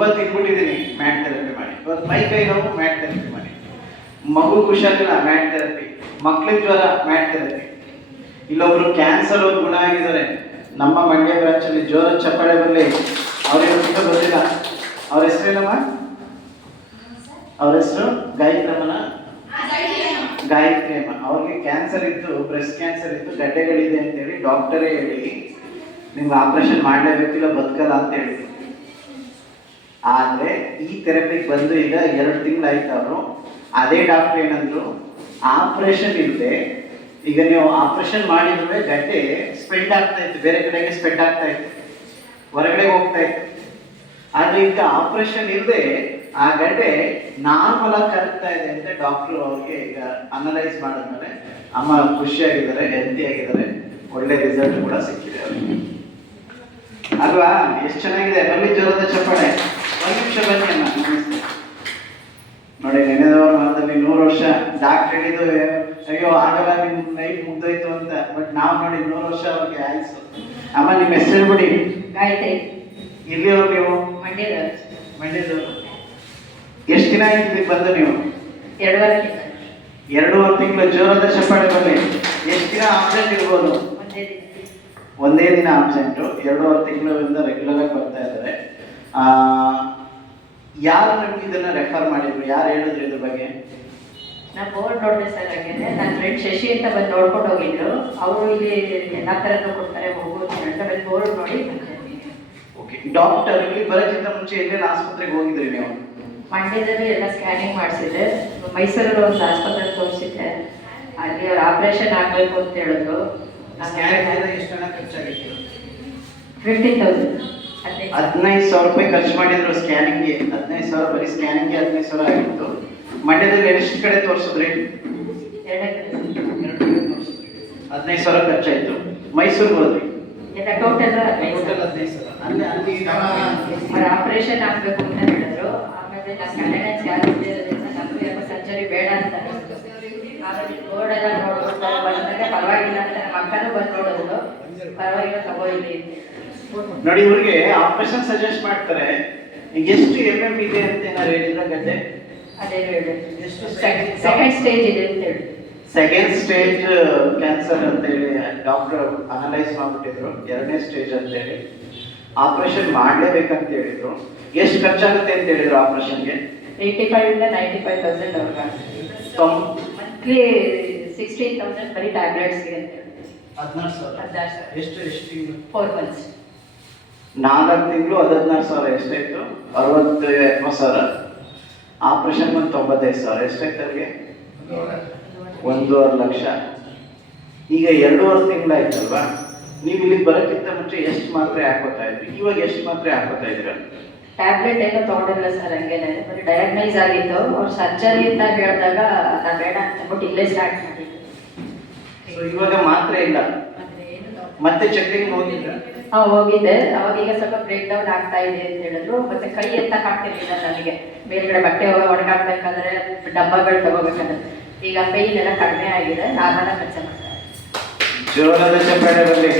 ಇವತ್ತು ಇಟ್ಬಿಟ್ಟಿದ್ದೀನಿ mat therapy ಮಾಡಿ, ಇವತ್ತು ಮೈ ಕೈ ನೋವು ಮ್ಯಾಟ್ ಥೆರಪಿ ಮಾಡಿ, ಮಗು ಹುಷಾರಿಲ್ಲ ಮ್ಯಾಟ್ ಥೆರಪಿ, ಮಕ್ಳಿಗೆ ಜ್ವರ ಮ್ಯಾಟ್ ಥೆರಪಿ. ಇಲ್ಲೊಬ್ರು ಕ್ಯಾನ್ಸರ್ ಗುಣ ಆಗಿದ್ದಾರೆ ನಮ್ಮ ಮಂಡ್ಯ ಬ್ರಾಂಚಲ್ಲಿ. ಜೋರ ಚಪ್ಪಾಳೆ ಬರಲಿ. ಅವ್ರಿಗೆ ಗೊತ್ತಿಲ್ಲ. ಅವ್ರ ಹೆಸರೇನಮ್ಮ? ಅವ್ರ ಹೆಸರು ಗಾಯತ್ರಿಯಮ್ಮನ? ಗಾಯತ್ರಿ ಅಮ್ಮ. ಅವ್ರಿಗೆ ಕ್ಯಾನ್ಸರ್ ಇತ್ತು, ಬ್ರೆಸ್ಟ್ ಕ್ಯಾನ್ಸರ್ ಇತ್ತು, ಗಡ್ಡೆಗಳಿದೆ ಅಂತೇಳಿ ಡಾಕ್ಟರೇ ಹೇಳಿ ನಿಮ್ಗೆ ಆಪರೇಷನ್ ಮಾಡಲೇಬೇಕಿಲ್ಲ, ಬದುಕಲ್ಲ ಅಂತ ಹೇಳಿದ್ರು. ಆದರೆ ಈ ಥೆರಪಿಗೆ ಬಂದು ಈಗ 2 ತಿಂಗಳಾಯ್ತು. ಅವರು ಅದೇ ಡಾಕ್ಟರ್ ಏನಂದ್ರು, ಆಪರೇಷನ್ ಇಲ್ಲದೆ ಈಗ ನೀವು ಆಪರೇಷನ್ ಮಾಡಿದ್ರೆ ಗಡ್ಡೆ ಸ್ಪ್ರೆಡ್ ಆಗ್ತಾ ಇತ್ತು, ಬೇರೆ ಕಡೆಗೆ ಸ್ಪ್ರೆಡ್ ಆಗ್ತಾ ಇತ್ತು, ಹೊರಗಡೆ ಹೋಗ್ತಾ ಇತ್ತು. ಆದರೆ ಈಗ ಆಪರೇಷನ್ ಇಲ್ಲದೆ ಆ ಗಡ್ಡೆ ನಾರ್ಮಲ್ ಆಗಿ ಕರಗ್ತಾ ಇದೆ ಅಂತ ಡಾಕ್ಟರ್ ಅವ್ರಿಗೆ ಈಗ ಅನಲೈಸ್ ಮಾಡಿದ್ಮೇಲೆ ಅಮ್ಮ ಖುಷಿಯಾಗಿದ್ದಾರೆ, ಹೆಲ್ತಿ ಆಗಿದ್ದಾರೆ, ಒಳ್ಳೆ ರಿಸಲ್ಟ್ ಕೂಡ ಸಿಕ್ಕಿದೆ ಅವ್ರಿಗೆ. ಅಲ್ವಾ? ಎಷ್ಟು ಚೆನ್ನಾಗಿದೆ. ಬನ್ನಿ ಜ್ವರದ ಚಪ್ಪಾಳೆ. 1 ನಿಮಿಷ ಬನ್ನಿ ಅಮ್ಮ. ನೋಡಿ, ನೆನೆದವರ ಮನದಲ್ಲಿ 100 ವರ್ಷ. ಡಾಕ್ಟರ್ ಹೇಳಿದ್ದು ಅಯ್ಯೋ ಆಗಲ್ಲ, ನಿಮ್ ಲೈಫ್ ಮುಗ್ದೋಯ್ತು ಅಂತ. ಬಟ್ ನಾವು ನೋಡಿ 100 ವರ್ಷ ಅವ್ರಿಗೆ ಆಯ್ತು. ಅಮ್ಮ ನಿಮ್ಮ ಹೆಸರು ಬಿಡಿ. ಗಾಯತ್ರಿ. ಇಲ್ಲಿಯವ್ರು ನೀವು? ಮಂಡ್ಯದವರು. ಮಂಡ್ಯದವರು. ಎಷ್ಟು ದಿನ ಆಯ್ತು ಇಲ್ಲಿ ಬಂದು ನೀವು? 2.5 ತಿಂಗಳು. 2.5 ತಿಂಗಳು. ಜೋರದ ಚಪ್ಪಾಳೆ ಬರಲಿ. ಎಷ್ಟು ದಿನ ಆಬ್ಸೆಂಟ್ ಇರ್ಬೋದು? ಒಂದೇ ದಿನ ಆಬ್ಸೆಂಟು. 2.5 ತಿಂಗಳಿಂದ ರೆಗ್ಯುಲರ್ ಆಗಿ ಬರ್ತಾ ಇದ್ದಾರೆ. ಯಾರು ನಮ್ಗೆ ಇದನ್ನ ರೆಫರ್ ಮಾಡಿದ್ರು? ಯಾರು ಹೇಳಿದ್ರು ಇದ್ರ ಬಗ್ಗೆ? ನಾನು ಬೋರ್ಡ್ ನೋಡಿದೆ ಸರ್. ಹಾಗೆ ನನ್ನ ಫ್ರೆಂಡ್ ಶಶಿ ಅಂತ ಬಂದು ನೋಡ್ಕೊಂಡು ಹೋಗಿದ್ರು. ಅವರು ಇಲ್ಲಿ ಎಲ್ಲ ಥರದ್ದು ಕೊಡ್ತಾರೆ ಹೋಗೋದು ಅಂತ ಬಂದು ಬೋರ್ಡ್ ನೋಡಿ. ಓಕೆ. ಡಾಕ್ಟರ್ ಇಲ್ಲಿ ಬರೋಕ್ಕಿಂತ ಮುಂಚೆ ಎಲ್ಲೆಲ್ಲ ಆಸ್ಪತ್ರೆಗೆ ಹೋಗಿದ್ರಿ ನೀವು? ಮಂಡ್ಯದಲ್ಲಿ ಎಲ್ಲ ಸ್ಕ್ಯಾನಿಂಗ್ ಮಾಡಿಸಿದ್ದೆ. ಮೈಸೂರಲ್ಲಿ ಒಂದು ಆಸ್ಪತ್ರೆಗೆ ತೋರಿಸಿದ್ದೆ. ಅಲ್ಲಿ ಅವ್ರು ಆಪರೇಷನ್ ಆಗಬೇಕು ಅಂತ ಹೇಳಿದ್ರು. ಎಷ್ಟು ಹಣ ಖರ್ಚಾಗಿತ್ತು? 15,000. 15,000 ರೂಪಾಯಿ ಖರ್ಚು ಮಾಡಿದ್ರು ಸ್ಕ್ಯಾನಿಂಗ್ಗೆ. 15,000 ಬರೀ ಸ್ಕ್ಯಾನಿಂಗ್ಗೆ 15,000 ಆಗಿತ್ತು. ಮಂಡ್ಯದಲ್ಲಿ ಎಷ್ಟು ಕಡೆ ತೋರಿಸಿದ್ರಿ? 2 ಕಡೆ. 15,000 ಖರ್ಚಾಯ್ತು. ಮೈಸೂರಿಗೆ ಹೋದ್ರಿ? ಎಲ್ಲ ಟೋಟಲ್ 15,000. ಅವ್ರು ಆಪರೇಷನ್ ಆಗಬೇಕು ಅಂತ ಹೇಳಿದ್ರು. ಆಮೇಲೆ ನಾನು ಅಟೆಂಡೆನ್ಸ್ ಯಾರು ಇರೋದ್ರಿಂದ ನಮಗೂ ಯಾಕೋ ಸರ್ಜರಿ ಬೇಡ ಅಂತ ಅನಿಸ್ತು. ಆಮೇಲೆ ಬೋರ್ಡ್ ಎಲ್ಲ ನೋಡ್ಬಿಟ್ಟು ಬಂದಾಗ ಪರವಾಗಿಲ್ಲ ಅಂತ ನಮ್ಮ ಅಕ್ಕನೂ ಬಂದು ನೋಡಿದ್ರು. ಪರವಾಗಿಲ್ಲ ತಗೋಯಿಲಿ. ನೋಡಿ, ಇವ್ರಿಗೆ ಆಪರೇಷನ್ ಸಜೆಸ್ಟ್ ಮಾಡ್ತಾರೆ. ಈಗ ಎಷ್ಟು MM ಇದೆ ಅಂತ ಏನಾದ್ರು ಹೇಳಿದ್ರ ಗಡ್ಡೆ? ಅದೇ ಹೇಳಿ ಎಷ್ಟು ಸೆಕೆಂಡ್ ಸ್ಟೇಜ್ ಇದೆ ಅಂತ ಹೇಳಿ. ಸೆಕೆಂಡ್ ಸ್ಟೇಜ್ ಕ್ಯಾನ್ಸರ್ ಅಂತ ಹೇಳಿ ಡಾಕ್ಟರ್ ಅನಲೈಸ್ ಮಾಡ್ಬಿಟ್ಟಿದ್ರು. 2ನೇ ಸ್ಟೇಜ್ ಅಂತ ಹೇಳಿ ಆಪರೇಷನ್ ಮಾಡಲೇಬೇಕಂತ ಹೇಳಿದ್ರು. ಎಷ್ಟು ಖರ್ಚಾಗುತ್ತೆ ಅಂತ ಹೇಳಿದ್ರು ಆಪರೇಷನ್ಗೆ? 85,000 ಇಂದ 95,000 ಅವ್ರಿಗೆ. ಮಂತ್ಲಿ 16,000 ಬರೀ ಟ್ಯಾಬ್ಲೆಟ್ಸ್ಗೆ ಅಂತ ಹೇಳಿ. 16,000. ಎಷ್ಟು 4 months. 4 ತಿಂಗಳು 16,000. ಎಷ್ಟಾಯ್ತು? 60,000. ಆಪರೇಷನ್ ಒಂದು 95,000. ಎಷ್ಟಾಯ್ತು ಅವ್ರಿಗೆ? 1.5 ಲಕ್ಷ. ಈಗ 2.5 ತಿಂಗಳಾಯ್ತಲ್ವಾ? ನೀವು ಇಲ್ಲಿಗೆ ಬರೋಕ್ಕಿಂತ ಮುಂಚೆ ಎಷ್ಟು ಮಾತ್ರೆ ಹಾಕೋತಾ ಇದ್ರಿ? ಇವಾಗ ಎಷ್ಟು ಮಾತ್ರೆ ಹಾಕೋತಾ ಇದ್ದೀರಾ? ಟ್ಯಾಬ್ಲೆಟ್ ಏನೋ ತೊಗೊಂಡಿಲ್ಲ ಸರ್. ಹಂಗೇನೆ ಬರೀ ಡಯಾಗ್ನೈಸ್ ಆಗಿತ್ತು. ಅವ್ರು ಸರ್ಜರಿ ಅಂತ ಹೇಳಿದಾಗ ನಾ ಬೇಡ ಅಂತ ಅಂದ್ಬಿಟ್ಟು ಇಲ್ಲೇ ಸ್ಟಾರ್ಟ್ ಮಾಡಿದ್ದು. ಸೊ ಇವಾಗ ಮಾತ್ರೆ ಇಲ್ಲ. ಮತ್ತೆ ಚೆಕಿಂಗ್ ಹೋಗಿದ್ರಾ? ಹೋಗಿದ್ದೆ. ಅವಾಗ ಈಗ ಸ್ವಲ್ಪ ಬ್ರೇಕ್ ಡೌನ್ ಆಗ್ತಾ ಇದೆ ಅಂತ ಹೇಳಿದ್ರು. ಮತ್ತೆ ಕೈ ಎತ್ತಕ್ಕೆ ಆಗ್ತಿರ್ಲಿಲ್ಲ ನನಗೆ. ಮೇಲ್ಗಡೆ ಬಟ್ಟೆ ಒಣಗಾಕ್ಬೇಕಾದ್ರೆ ಡಬ್ಬಗಳು ತಗೋಬೇಕಾದ್ರೆ. ಈಗ ಪೈನ್ ಎಲ್ಲ ಕಡಿಮೆ ಆಗಿದೆ. ನಾರ್ಮಲ್ ಕೆಲಸ ಮಾಡ್ತಾರೆ. ಜೋರದ ಚಪ್ಪಾಳೆ ಬರಲಿ.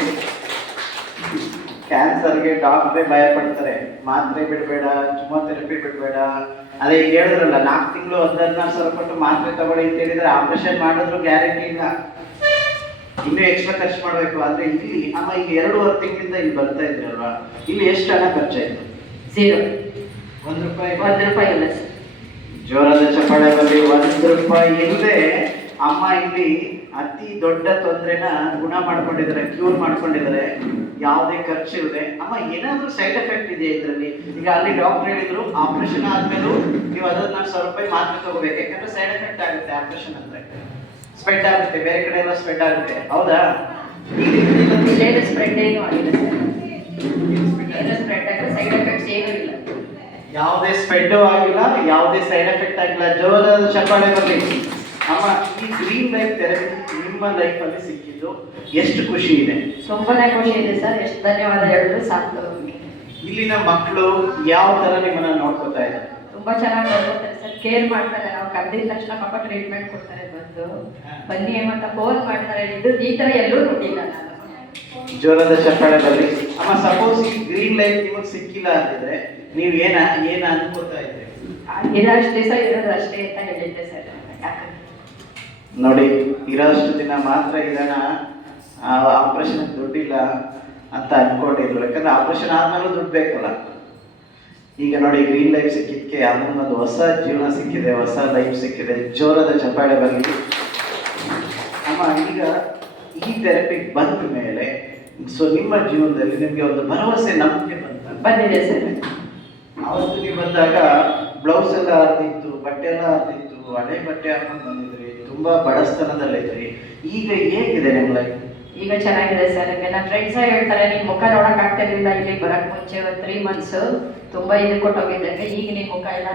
ಕ್ಯಾನ್ಸರ್ಗೆ ಡಾಕ್ಟ್ರೇ ಭಯ ಪಡ್ತಾರೆ. ಮಾತ್ರೆ ಬಿಡಬೇಡ, ಕಿಮೋಥೆರಪಿ ಬಿಡಬೇಡ. ಅದೇ ಈಗ ಹೇಳಿದ್ರಲ್ಲ, 4 ತಿಂಗಳು 16,000 ಕೊಟ್ಟು ಮಾತ್ರೆ ತಗೊಳ್ಳಿ ಅಂತ ಹೇಳಿದ್ರೆ ಆಪರೇಷನ್ ಮಾಡಿದ್ರು ಗ್ಯಾರಂಟಿ ಇಲ್ಲ, ಇನ್ನೂ ಎಕ್ಸ್ಟ್ರಾ ಖರ್ಚು ಮಾಡಬೇಕು. ಆದರೆ ಇಲ್ಲಿ ಅಮ್ಮ ಈಗ 2.5 ತಿಂಗಳಿಂದ ಇಲ್ಲಿ ಬರ್ತಾ ಇದ್ರಲ್ವಾ, ಇಲ್ಲಿ ಎಷ್ಟು ಹಣ ಖರ್ಚಾಯ್ತು? 0. 1 ರೂಪಾಯಿ? 1 ರೂಪಾಯಿ ಇಲ್ಲ ಸರ್. ಜೋರಾದ ಚಪ್ಪಾಳೆ ಬರಲಿ. 1 ರೂಪಾಯಿ ಇಲ್ಲದೆ ಅಮ್ಮ ಇಲ್ಲಿ ಅತಿ ದೊಡ್ಡ ತೊಂದರೆನ ಗುಣ ಮಾಡ್ಕೊಂಡಿದ್ದಾರೆ, ಕ್ಯೂರ್ ಮಾಡ್ಕೊಂಡಿದ್ದಾರೆ, ಯಾವುದೇ ಖರ್ಚು ಇಲ್ಲದೆ. ಅಮ್ಮ ಏನಾದರೂ ಸೈಡ್ ಎಫೆಕ್ಟ್ ಇದೆಯಾ ಇದರಲ್ಲಿ? ಈಗ ಅಲ್ಲಿ ಡಾಕ್ಟರ್ ಹೇಳಿದ್ರು ಆಪರೇಷನ್ ಆದ್ಮೇಲೂ ನೀವು 16,000 ರೂಪಾಯಿ ಮಾತ್ರೆ ತಗೋಬೇಕು. ಯಾಕಂದ್ರೆ ಸೈಡ್ ಎಫೆಕ್ಟ್ ಆಗುತ್ತೆ. ಆಪರೇಷನ್ ಅಂದ್ರೆ ಸ್ಪ್ರೆಡ್ ಆಗುತ್ತೆ, ಬೇರೆ ಕಡೆ ಎಲ್ಲ ಸ್ಪ್ರೆಡ್ ಆಗುತ್ತೆ. ಹೌದಾ? ಇಲ್ಲೇನು ಸ್ಪ್ರೆಡ್ ಏನೂ ಆಗಿಲ್ಲ ಸರ್. ಏನು ಸ್ಪ್ರೆಡ್ ಆಗಿಲ್ಲ, ಸೈಡ್ ಎಫೆಕ್ಟ್ಸ್ ಏನೂ ಇಲ್ಲ. ಯಾವುದೇ ಸ್ಪ್ರೆಡ್ ಆಗಿಲ್ಲ, ಯಾವುದೇ ಸೈಡ್ ಎಫೆಕ್ಟ್ ಆಗಿಲ್ಲ. ಜೋರಾದ ಚಪ್ಪಾಳೆ ಬರಲಿ. ಅಮ್ಮ, ಈ ಗ್ರೀನ್ ಲೈಫ್ ಥೆರಪಿ ನಿಮ್ಮ ಲೈಫಲ್ಲಿ ಸಿಕ್ಕಿದ್ದು ಎಷ್ಟು ಖುಷಿ ಇದೆ? ತುಂಬಾನೇ ಖುಷಿ ಇದೆ ಸರ್. ಎಷ್ಟು ಧನ್ಯವಾದ ಹೇಳಿದ್ರು ಸಾಕು. ಇಲ್ಲಿನ ಮಕ್ಕಳು ಯಾವ ತರ ನಿಮ್ಮನ್ನ ನೋಡ್ಕೊತಾ ಇದ್ದಾರೆ? ತುಂಬಾ ಚೆನ್ನಾಗಿ ನೋಡ್ಕೊತಾರೆ ಸರ್. ಕೇರ್ ಮಾಡ್ತಾರೆ. ನಾವು ಕರೆದಿದ ತಕ್ಷಣ ಪಾಪ ಟ್ರೀಟ್ಮೆಂಟ್ ಕೊಡ್ತಾರೆ. ಬನ್ನಿ ಅಂತ ಫೋನ್ ಮಾಡ್ತಾರೆ. ಇದು ಈ ತರ ಎಲ್ಲೂ ನೋಡಿಲ್ಲ ನಾನು. ಜೋರಾದ ಚಪ್ಪಾಳೆ ಬರಲಿ. ಅಮ್ಮ ಸಪೋಸ್ ಈ ಗ್ರೀನ್ ಲೈಟ್ ನಿಮಗೆ ಸಿಕ್ಕಿಲ್ಲ ಅಂತಿದ್ರೆ ನೀವು ಏನ್ ಅನ್ಕೋತಾ ಇದ್ರಿ? ಇರೋಷ್ಟು ದಿವಸ ಇರೋದು ಅಷ್ಟೇ ಅಂತ ಹೇಳಿದ್ದೆ ಸರ್. ಯಾಕಂದ್ರೆ ನೋಡಿ, ಇರೋಷ್ಟು ದಿನ ಮಾತ್ರ ಇದನ್ನ ಆಪರೇಷನ್ ದುಡ್ಡಿಲ್ಲ ಅಂತ ಅನ್ಕೊಂಡಿದ್ರು. ಯಾಕಂದ್ರೆ ಆಪರೇಷನ್ ಆದ್ಮೇಲೂ ದುಡ್ಡು ಬೇಕಲ್ಲ. ಈಗ ನೋಡಿ, ಗ್ರೀನ್ ಲೈಫ್ ಸಿಕ್ಕಿದ್ಕೆ ಅದೊಂದು ಹೊಸ ಜೀವನ ಸಿಕ್ಕಿದೆ, ಹೊಸ ಲೈಫ್ ಸಿಕ್ಕಿದೆ. ಜೋರಾದ ಚಪ್ಪಾಳೆ ಬರಲಿ. ಅಮ್ಮ, ಈಗ ಈ ಥೆರಪಿಗೆ ಬಂದ ಮೇಲೆ ಸೊ ನಿಮ್ಮ ಜೀವನದಲ್ಲಿ ನಿಮಗೆ ಒಂದು ಭರವಸೆ, ನಂಬಿಕೆ ಬಂದಿದೆ ಸರ್. ಅವತ್ತು ನೀವು ಬಂದಾಗ ಬ್ಲೌಸ್ ಎಲ್ಲ ಹರಿದಿತ್ತು, ಬಟ್ಟೆ ಎಲ್ಲ ಹರಿದಿತ್ತು, ಹಳೆ ಬಟ್ಟೆ ಹಾಕೊಂಡು ಬಂದಿದ್ರಿ, ತುಂಬಾ ಬಡಸ್ತನದಲ್ಲಿದ್ರಿ. ಈಗ ಹೇಗಿದೆ ನಿಮ್ಮ ಲೈಫ್? ಈಗ ಚೆನ್ನಾಗಿದೆ ಸರ್. ನನ್ನ ಫ್ರೆಂಡ್ಸ್ ಹೇಳ್ತಾರೆ, ನಿನ್ ಮುಖ ನೋಡಕ್ ಆಗ್ತಿರ್ಲಿಲ್ಲ ಇಲ್ಲಿ ಬರಕ್ ಮುಂಚೆ ಒಂದು 3 months ತುಂಬಾ ಇದು ಕೊಟ್ಟೋಗಿದ್ದಂಗೆ, ಈಗ ನಿನ್ ಮುಖ ಎಲ್ಲ